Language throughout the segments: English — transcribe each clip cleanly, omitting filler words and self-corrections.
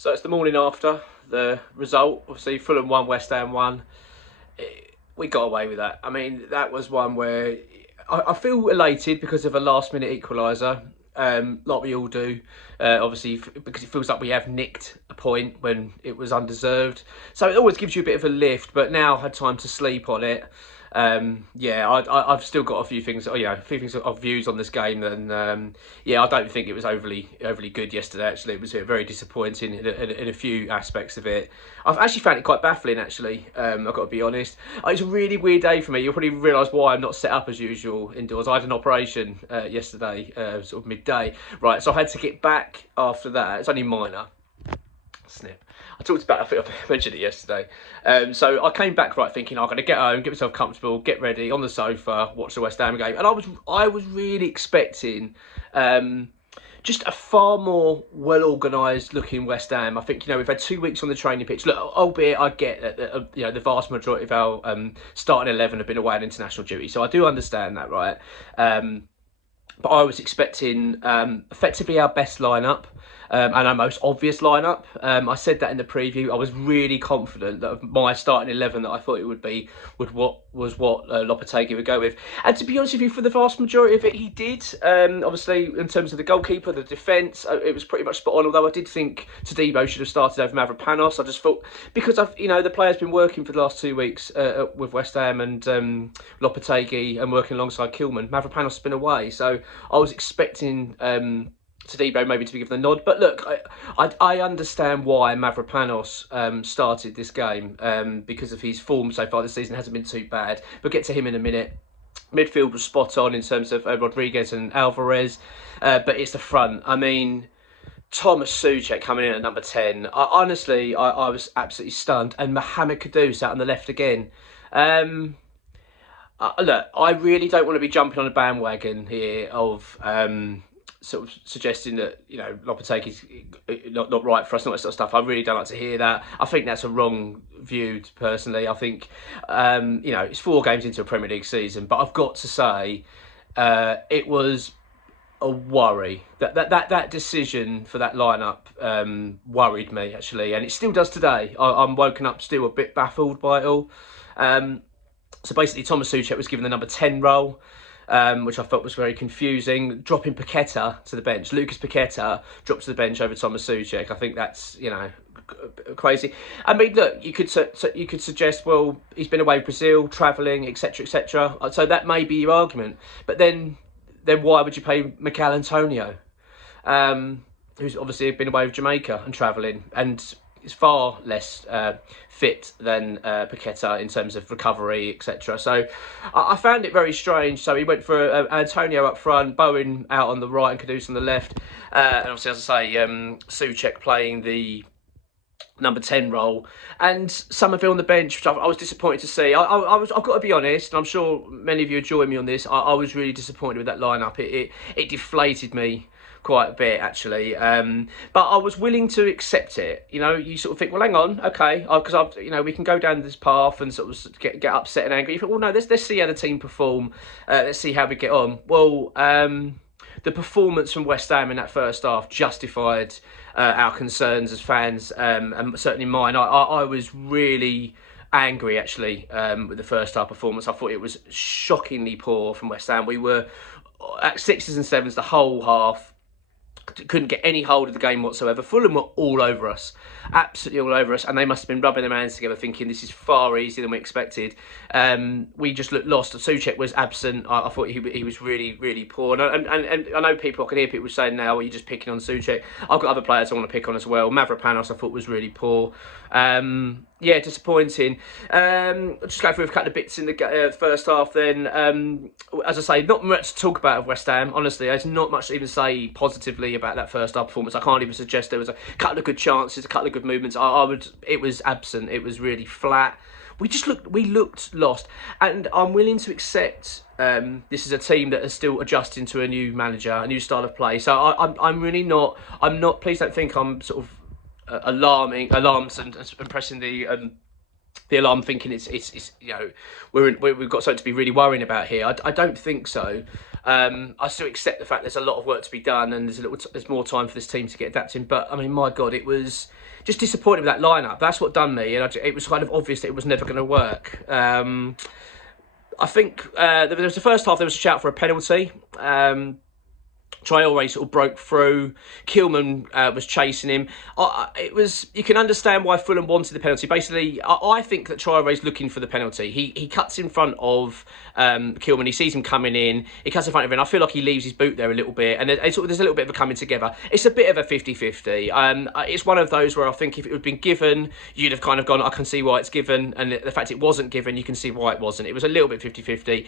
So it's the morning after the result. Obviously, Fulham won, West Ham won. We got away with that. I mean, that was one where I feel elated because of a last-minute equaliser, like we all do. Obviously, because it feels like we have nicked a point when it was undeserved. So it always gives you a bit of a lift. But now I've had time to sleep on it. Yeah, I've still got a few things, a few things of views on this game, and yeah, I don't think it was overly good yesterday. Actually, it was very disappointing in a few aspects of it. I've actually found it quite baffling. Actually, I've got to be honest. It's a really weird day for me. You'll probably realise why I'm not set up as usual indoors. I had an operation yesterday, sort of midday, right? So I had to get back after that. It's only minor. Snip. I talked about, I think I mentioned it yesterday. So I came back right thinking I'm going to get home, get myself comfortable, get ready on the sofa, watch the West Ham game, and I was really expecting just a far more well organised looking West Ham. I think we've had 2 weeks on the training pitch. Look, albeit I get that the vast majority of our starting 11 have been away on international duty, so I do understand that, right? But I was expecting effectively our best lineup. And our most obvious lineup. I said that in the preview. I was really confident that my starting 11 that I thought it would be was what Lopetegui would go with. And to be honest with you, for the vast majority of it, he did. Obviously, in terms of the goalkeeper, the defence, it was pretty much spot on. Although I did think Tadibo should have started over Mavropanos. I just thought because the player's been working for the last 2 weeks with West Ham and Lopetegui and working alongside Kilman. Mavropanos has been away, so I was expecting Tadibo maybe to be given the nod. But look, I understand why Mavropanos started this game because of his form so far this season hasn't been too bad. We'll get to him in a minute. Midfield was spot on in terms of Rodriguez and Alvarez, but it's the front. I mean, Thomas Souček coming in at number 10. Honestly, I was absolutely stunned. And Mohamed Kudus out on the left again. Look, I really don't want to be jumping on a bandwagon here of sort of suggesting that Lopetegui's not right for us, not that sort of stuff. I really don't like to hear that. I think that's a wrong view, personally. I think it's 4 games into a Premier League season, but I've got to say it was a worry. That decision for that lineup worried me, actually, and it still does today. I'm woken up still a bit baffled by it all. So basically, Thomas Souček was given the number 10 role. Which I thought was very confusing. Dropping Paqueta to the bench. Lucas Paqueta dropped to the bench over Thomas Souček. I think that's, crazy. I mean, look, you could suggest, well, he's been away with Brazil, travelling, etc., etc. So that may be your argument. But then why would you pay Mikel Antonio, who's obviously been away with Jamaica and travelling, and is far less fit than Paqueta in terms of recovery, etc. So I found it very strange. So he went for Antonio up front, Bowen out on the right and Kudus on the left. And obviously, as I say, Souček playing the number 10 role, and Somerville on the bench, which I was disappointed to see. I've got to be honest, and I'm sure many of you join me on this, I was really disappointed with that lineup. It deflated me quite a bit, actually, but I was willing to accept it. You sort of think, well, hang on, okay, because we can go down this path and sort of get upset and angry. You think, well, no, let's see how the team perform. Let's see how we get on. Well, the performance from West Ham in that first half justified our concerns as fans, and certainly mine. I was really angry, actually, with the first half performance. I thought it was shockingly poor from West Ham. We were at 6s and 7s the whole half. Couldn't get any hold of the game whatsoever. Fulham were all over us, absolutely all over us, and they must have been rubbing their hands together thinking this is far easier than we expected. We just looked lost. Souček was absent. I thought he was really, really poor. And I know I can hear people saying now, well, you're just picking on Souček. I've got other players I want to pick on as well. Mavropanos I thought was really poor. Yeah, disappointing. I'll just go through a couple of bits in the first half then. As I say, not much to talk about of West Ham, honestly. There's not much to even say positively about that first half performance. I can't even suggest there was a couple of good chances, a couple of good movements. It was absent. It was really flat. We looked lost. And I'm willing to accept this is a team that is still adjusting to a new manager, a new style of play. So I'm really not, please don't think I'm sort of alarmed and pressing the the alarm thinking it's you know, we've got something to be really worrying about here. I don't think so. I still accept the fact there's a lot of work to be done and there's more time for this team to get adapting. But I mean, my God, it was just disappointing with that lineup. That's what done me, and it was kind of obvious that it was never going to work. I think there was the first half. There was a shout for a penalty. Traore sort of broke through. Kilman was chasing him. You can understand why Fulham wanted the penalty. Basically, I think that Traore's looking for the penalty. He cuts in front of Kilman. He sees him coming in. He cuts in front of him. I feel like he leaves his boot there a little bit. And there's a little bit of a coming together. It's a bit of a 50-50. It's one of those where I think if it had been given, you'd have kind of gone, I can see why it's given. And the fact it wasn't given, you can see why it wasn't. It was a little bit 50-50.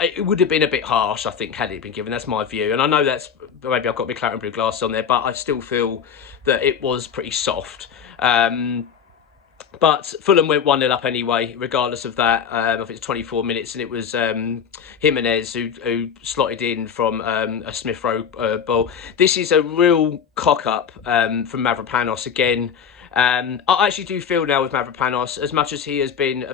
It would have been a bit harsh, I think, had it been given. That's my view. And I know that's, maybe I've got my claret and blue glasses on there, but I still feel that it was pretty soft. But Fulham went 1-0 up anyway, regardless of that. I think it's 24 minutes, and it was Jimenez who slotted in from a Smith Rowe ball. This is a real cock-up from Mavropanos again. I actually do feel now with Mavropanos, as much as he has been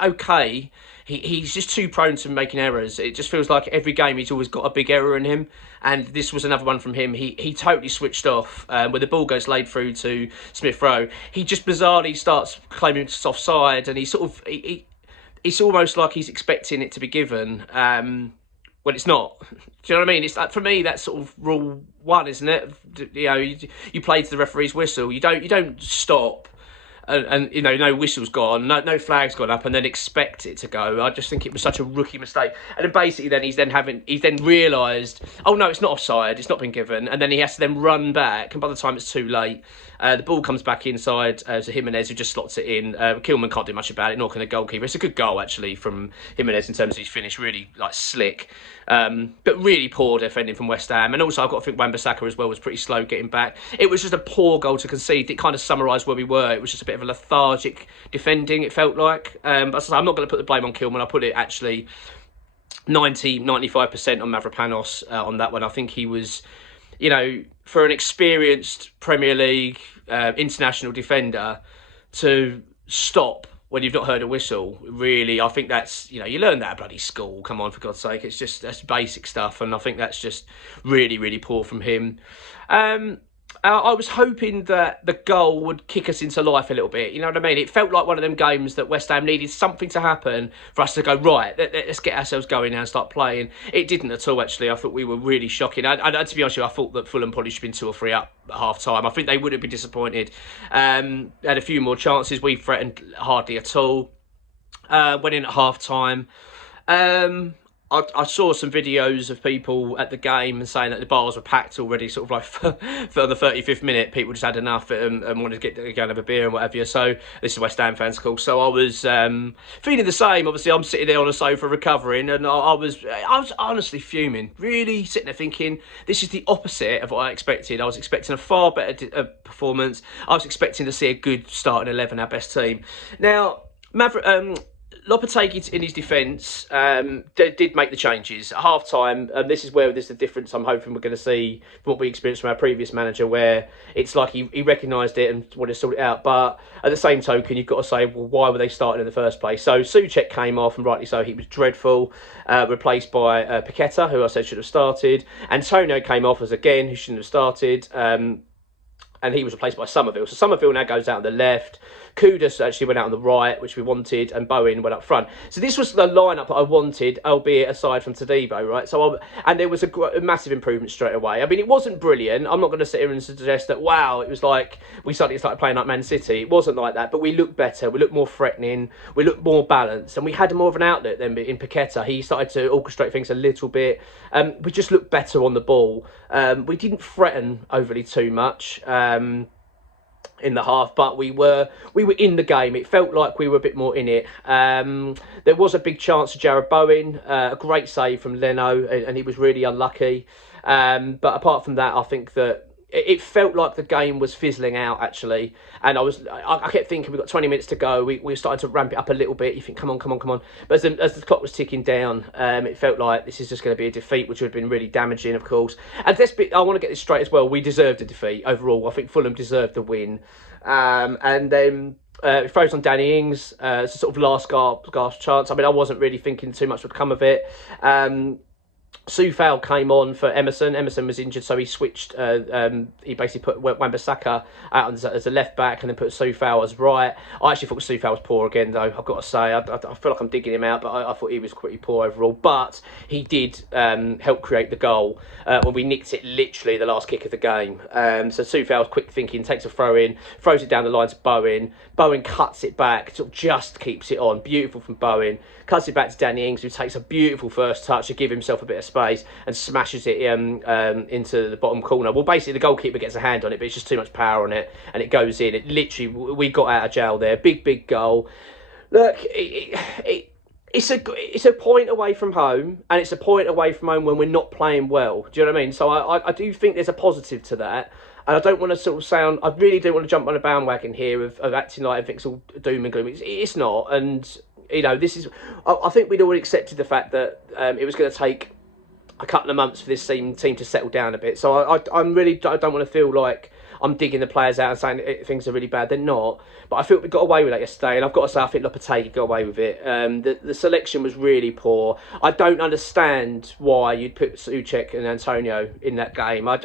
okay, he's just too prone to making errors. It just feels like every game he's always got a big error in him, and this was another one from him. He totally switched off when the ball goes laid through to Smith Rowe. He just bizarrely starts claiming it's offside, and it's almost like he's expecting it to be given when it's not. Do you know what I mean? It's like, for me, that's sort of rule one, isn't it? You know, you play to the referee's whistle. You don't stop and you know, no whistle's gone, no flag's gone up, and then expect it to go. I just think it was such a rookie mistake. And then basically, then he's then realised, oh no, it's not offside, it's not been given, and then he has to then run back, and by the time it's too late, the ball comes back inside to Jimenez, who just slots it in. Kilman can't do much about it, nor can the goalkeeper. It's a good goal actually from Jimenez in terms of his finish, really like slick, but really poor defending from West Ham. And also I've got to think Wan-Bissaka as well was pretty slow getting back. It was just a poor goal to concede. It kind of summarised where we were. It was just a bit of a lethargic defending, it felt like. But I'm not going to put the blame on Kilman. I put it actually 95% on Mavropanos on that one. I think he was, you know, for an experienced Premier League international defender to stop when you've not heard a whistle, really, I think that's, you know, you learn that at bloody school. Come on, for God's sake. That's basic stuff, and I think that's just really, really poor from him. I was hoping that the goal would kick us into life a little bit. You know what I mean? It felt like one of them games that West Ham needed something to happen for us to go, right, let's get ourselves going now and start playing. It didn't at all, actually. I thought we were really shocking. To be honest with you, I thought that Fulham probably should have been 2 or 3 up at half-time. I think they would have been disappointed. Had a few more chances. We threatened hardly at all. Went in at half-time. I saw some videos of people at the game and saying that the bars were packed already, sort of like for the 35th minute. People just had enough and wanted to go and have a beer and whatever. So this is West Ham fans, of course. So I was feeling the same. Obviously, I'm sitting there on a sofa recovering, and I was honestly fuming. Really sitting there thinking, this is the opposite of what I expected. I was expecting a far better performance. I was expecting to see a good starting 11, our best team. Now, Lopetegui, in his defence, did make the changes at half-time. This is where there's the difference I'm hoping we're going to see from what we experienced from our previous manager, where it's like he recognised it and wanted to sort it out. But at the same token, you've got to say, well, why were they starting in the first place? So Souček came off, and rightly so, he was dreadful, replaced by Paqueta, who I said should have started. Antonio came off as again, who shouldn't have started. And he was replaced by Somerville. So Somerville now goes out on the left. Kudus actually went out on the right, which we wanted, and Bowen went up front. So this was the lineup that I wanted, albeit aside from Todibo, right? And there was a massive improvement straight away. I mean, it wasn't brilliant. I'm not going to sit here and suggest that, wow, it was like we suddenly started playing like Man City. It wasn't like that, but we looked better. We looked more threatening. We looked more balanced, and we had more of an outlet than in Paqueta. He started to orchestrate things a little bit. We just looked better on the ball. We didn't threaten overly too much. In the half, but we were in the game. It felt like we were a bit more in it. There was a big chance to Jarrod Bowen, a great save from Leno, and he was really unlucky. But apart from that, I think that it felt like the game was fizzling out, actually. And I kept thinking, we've got 20 minutes to go. We were starting to ramp it up a little bit. You think, come on. But as the clock was ticking down, it felt like this is just going to be a defeat, which would have been really damaging, of course. And I want to get this straight as well. We deserved a defeat overall. I think Fulham deserved the win. And then He throws on Danny Ings. It's a sort of last gasp chance. I mean, I wasn't really thinking too much would come of it. Soufal came on for Emerson. Emerson was injured, so he switched. He basically put Wan-Bissaka out as a left back, and then put Soufal as right. I actually thought Soufal was poor again, though. I've got to say, I feel like I'm digging him out, but I thought he was pretty poor overall. But he did help create the goal when we nicked it literally the last kick of the game. So Soufal's quick thinking, takes a throw in, throws it down the line to Bowen. Bowen cuts it back, sort of just keeps it on. Beautiful from Bowen. Cuts it back to Danny Ings, who takes a beautiful first touch to give himself a bit of space and smashes it into the bottom corner. Well, basically, the goalkeeper gets a hand on it, but it's just too much power on it, and it goes in. It literally, we got out of jail there. Big goal. Look, it's a point away from home, and it's a point away from home when we're not playing well. Do you know what I mean? So I do think there's a positive to that. And I don't want to sort of sound, I really do want to jump on a bandwagon here of acting like everything's all doom and gloom. It's not. And, you know, this is, I think we'd all accepted the fact that it was going to take a couple of months for this team to settle down a bit. So I don't want to feel like I'm digging the players out and saying things are really bad. They're not. But I feel we got away with that yesterday, and I've got to say I think Lopetegui got away with it. The selection was really poor. I don't understand why you'd put Souček and Antonio in that game. I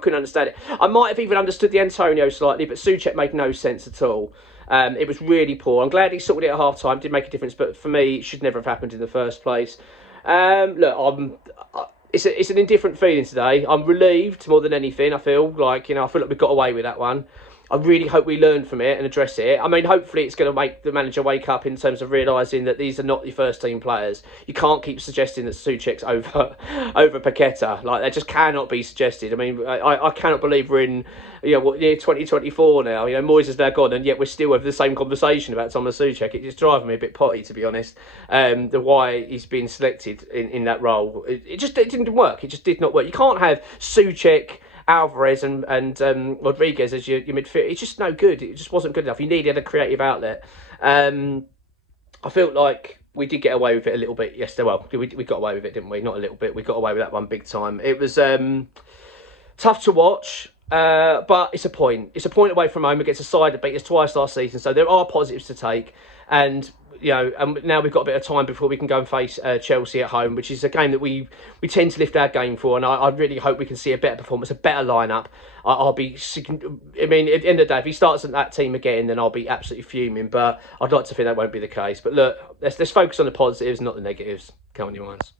couldn't understand it. I might have even understood the Antonio slightly, but Souček made no sense at all. It was really poor. I'm glad he sorted it at half time. Did make a difference, but for me, it should never have happened in the first place. Look, it's an indifferent feeling today. I'm relieved more than anything. I feel like we got away with that one. I really hope we learn from it and address it. I mean, hopefully it's going to make the manager wake up in terms of realising that these are not your first team players. You can't keep suggesting that Souček's over Paqueta. Like, that just cannot be suggested. I mean, I cannot believe we're in year 2024 now. You know, Moyes is now gone, and yet we're still having the same conversation about Thomas Souček. It just drives me a bit potty, to be honest. The why he's been selected in that role, it didn't work. It just did not work. You can't have Souček, Alvarez and Rodriguez as your midfield. It's just no good. It just wasn't good enough. You needed a creative outlet. I felt like we did get away with it a little bit yesterday. Well, we got away with it, didn't we? Not a little bit. We got away with that one big time. It was tough to watch, but it's a point. It's a point away from home against a side that beat us twice last season. So there are positives to take. And now we've got a bit of time before we can go and face Chelsea at home, which is a game that we tend to lift our game for, and I really hope we can see a better performance, a better lineup. I mean, at the end of the day, if he starts at that team again, then I'll be absolutely fuming, but I'd like to think that won't be the case. But look, let's focus on the positives, not the negatives. Come on, you minds.